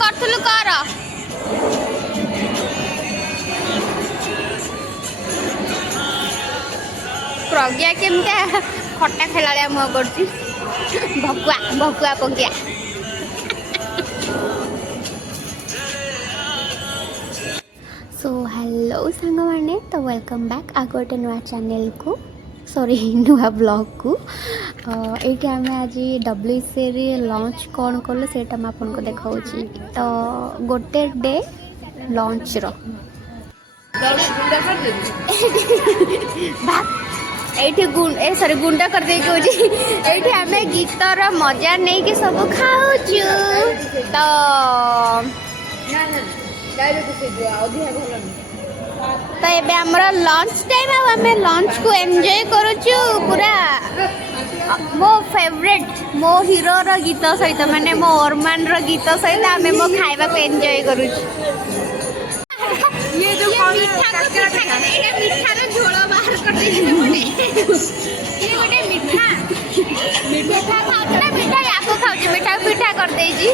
करथलु कर प्रज्ञा केमता खट्टा खेला मुह कर भकुआ भकुआ पगिया सो हेलो सांग मैंने तो वेलकम बैक आ गोटे नुआ चैनल को सॉरी नुआ ब्लॉग को ये आम आज WC लंच कौन कलु से आपको देखा तो गोटे डे लंच ये सॉरी गुंडा कर दे ये आम गीतर मजा नहीं कि सब खाऊ तो तो ये आमर लंच टाइम आम लंच को एंजॉय करुचु पूरा मो फेवरेट मो हीरो रो गीत सहित माने मो अरमान रो गीत सहित आम मो खाइबा को एंजॉय करुचु ये जो मीठा रो झोल बाहर कर दे ये गोटे मीठा मीठा खाऊ ना मीठा याको खाऊ मीठा पीठा कर दे जी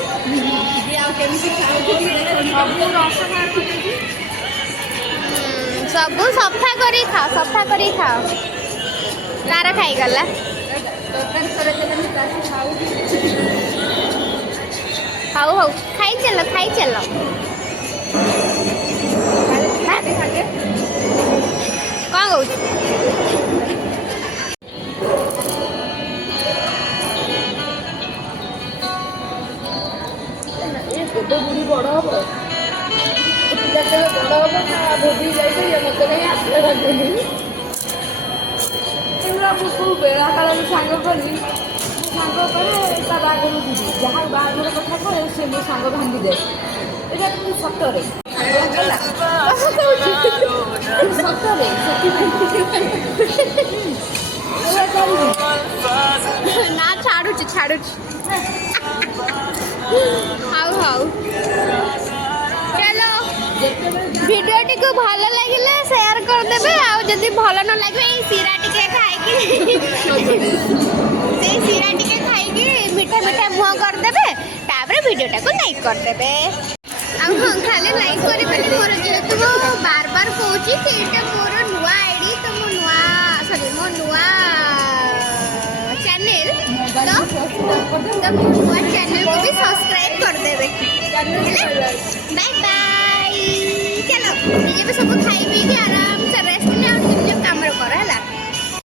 सब सफा करी खाओ कार खाई गला हाउ हाउ खाई चलो कौन कहू बुढ़ी बड़ हम पिला बड़ हम भोगी जाइए मत कहीं आसले मुझको बेला काल सांग कली सांग कहे ता बागर जीवी जहाँ बागर कथा कहे से मो सांग भांगी दे এটা কিন্তু সত্যরে সত্যরে না ছাড়ুছি हाउ हाउ चलो वीडियो को भल लगे शेयर कर देबे आ जदी भल न लगे ए सीरा टिके खाई मीठा मीठा मुह कर देबे तापर वीडियो को लाइक कर देबे हम खाली लाइक करी बेले मोर जेतु बार बार कहूची कि एटा मोर नुवा आईडी तो मो नुवा चैनल तो नुआ चैनल को भी सब्सक्राइब कर देवे बाय बाय चलो निजे भी सब खाई पी के आराम से रेस्ट ले और निजे काम